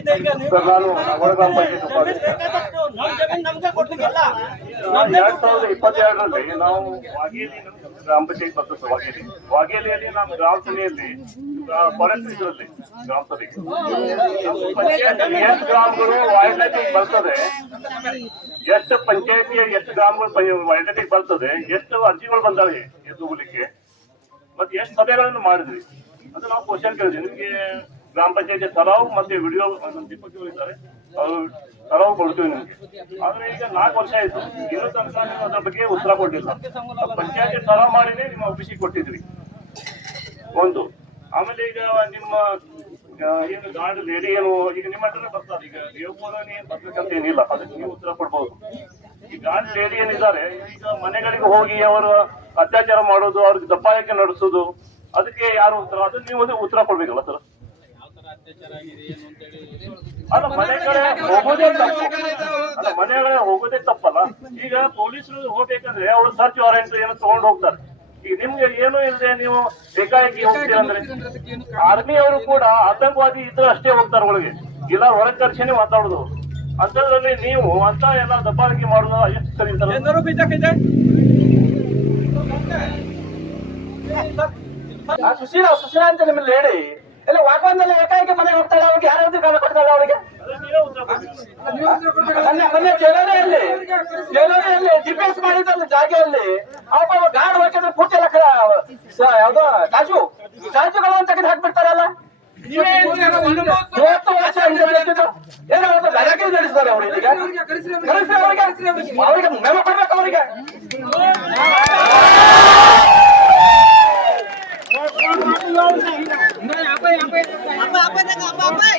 ಏನಾಗಿದೆ ಈಗ ಸಾವಿರದ ಇಪ್ಪತ್ತೆರಡರಲ್ಲಿ ನಾವು ವಾಗೇಲಿ ಗ್ರಾಮ ಪಂಚಾಯತ್ ಬರ್ತದೆ ವಾಗೇಲಿ ವಾಗೇಲಿಯಲ್ಲಿ ನಮ್ಮ ಗ್ರಾಮ ಸಭೆಯಲ್ಲಿ ಫಾರೆಸ್ಟ್ ಗ್ರಾಮ ಸಭೆಗೆ ಎಷ್ಟು ಗ್ರಾಮಗಳು ವೈಲ್ಡ್ ಬರ್ತದೆ ಎಷ್ಟು ಪಂಚಾಯತಿ ಎಷ್ಟು ಗ್ರಾಮಗಳು ವೈಲ್ಡ್ ಬರ್ತದೆ ಎಷ್ಟು ಅರ್ಜಿಗಳು ಬಂದಾವೆ ಎದ್ದು ಹೋಗ್ಲಿಕ್ಕೆ ಮತ್ತೆ ಎಷ್ಟು ಸಭೆಗಳನ್ನು ಮಾಡಿದ್ವಿ ಅದು ನಾವು ಕ್ವಶನ್ ಕೇಳಿದ್ವಿ ನಿಮ್ಗೆ ಗ್ರಾಮ ಪಂಚಾಯತಿ ತಲಾವ್ ಮತ್ತೆ ವಿಡಿಯೋ ದೀಪಕ್ ಇವ್ರು ಇದ್ದಾರೆ. ಅವರು ತಲಾವ್ ಕೊಡ್ತೀವಿ ನಿಮ್ಗೆ. ಆದ್ರೆ ಈಗ ನಾಲ್ಕು ವರ್ಷ ಆಯ್ತು. ಇನ್ನೂ ತನಕ ನೀವು ಅದ್ರ ಬಗ್ಗೆ ಉತ್ತರ ಕೊಟ್ಟಿಲ್ಲ. ಪಂಚಾಯತಿ ಸರಾವ್ ಮಾಡಿನೇ ನಿಮ್ಮ ಆಫೀಸಿಗೆ ಕೊಟ್ಟಿದ್ವಿ. ಒಂದು. ಆಮೇಲೆ ಈಗ ನಿಮ್ಮ ಏನು ಗಾರ್ಡ್ ಲೇಡಿ ಏನು, ಈಗ ನಿಮ್ಮ ಹತ್ರ ಬರ್ತಾರೆ ಈಗ ದೇವಪುರನೇ ಏನ್ ಬರ್ಬೇಕಂತ ಏನಿಲ್ಲ. ಅದಕ್ಕೆ ನೀವು ಉತ್ತರ ಕೊಡ್ಬೋದು. ಈ ಗಾರ್ಡ್ ಲೇಡಿ ಏನಿದ್ದಾರೆ, ಈಗ ಮನೆಗಳಿಗೆ ಹೋಗಿ ಅವರು ಅತ್ಯಾಚಾರ ಮಾಡೋದು, ಅವ್ರಿಗೆ ದಪ್ಪಾಯಕ್ಕೆ ನಡೆಸೋದು, ಅದಕ್ಕೆ ಯಾರು ಉತ್ತರ, ಅದನ್ನ ನೀವು ಉತ್ತರ ಕೊಡ್ಬೇಕಲ್ಲ ಸರ್? ಅಲ್ಲ ಮನೆ ಕಡೆ ಹೋಗೋದೇ ತಪ್ಪು ಮನೆ ಕಡೆ ಹೋಗೋದೇ ತಪ್ಪಲ್ಲ. ಈಗ ಪೊಲೀಸರು ಹೋಗ್ಬೇಕಂದ್ರೆ ಅವ್ರು ಸರ್ಚ್ ವಾರೆಂಟ್ ಏನೋ ತಗೊಂಡು ಹೋಗ್ತಾರೆ. ಈಗ ನಿಮ್ಗೆ ಏನು ಇಲ್ಲದೆ ನೀವು ಬೇಕಾಗಿ ಹೋಗ್ತೀರಂದ್ರೆ ಆರ್ಮಿ ಅವರು ಕೂಡ ಆತಂಕವಾದಿ ಇದ್ರೆ ಅಷ್ಟೇ ಹೋಗ್ತಾರೆ ಒಳಗೆ. ಇಲ್ಲ ಹೊರಗೆ ಕರ್ಸಿನೇ ಮಾತಾಡೋದು. ಅಂತದ್ರಲ್ಲಿ ನೀವು ಅಂತ ಎಲ್ಲ ದಬ್ಬಾಳಿಕೆ ಮಾಡುದು ಎಷ್ಟು ಸರಿ ಆ ಸುಶೀಲ ಸುಶೀಲ ಅಂತ ನಿಮ್ಮಲ್ಲಿ ಲೇಡಿ ಎಲ್ಲ ವಾಗವಂದಲ್ಲಿ ಏಕಾಏಕಿ ಮನೆಗೆ ಹೋಗ್ತಾಳೆ ಅವ್ರಿಗೆ ಯಾರಾದ್ರೂ ಕಾಲ ಕೊಡ್ತಾಳೆ ಕೊಡ್ಬೇಕು. ಮೊನ್ನೆ ಜೈಲರಿಯಲ್ಲಿ ಜೈಲರಿಯಲ್ಲಿ ಡಿಫೆನ್ಸ್ ಮಾಡಿದ್ದ ಜಾಗೆಯಲ್ಲಿ ಒಬ್ಬ ಗಾರ್ಡ್ ಹೋಗಿದ್ರೆ ಪೂರ್ತಿ ಎಲ್ಲ ಯಾವ್ದೋ ಕಾಜು ಕಾಜುಗಳನ್ನು ತೆಗೆದು ಹಾಕ್ಬಿಡ್ತಾರಲ್ಲ ಮೂವತ್ತು ವರ್ಷ ಹಿಂದೆ. ಏನೋ ಅವರಿಗೆ ಅವರಿಗೆ ಅವರಿಗೆ ಅವರಿಗೆ apa apa apa apa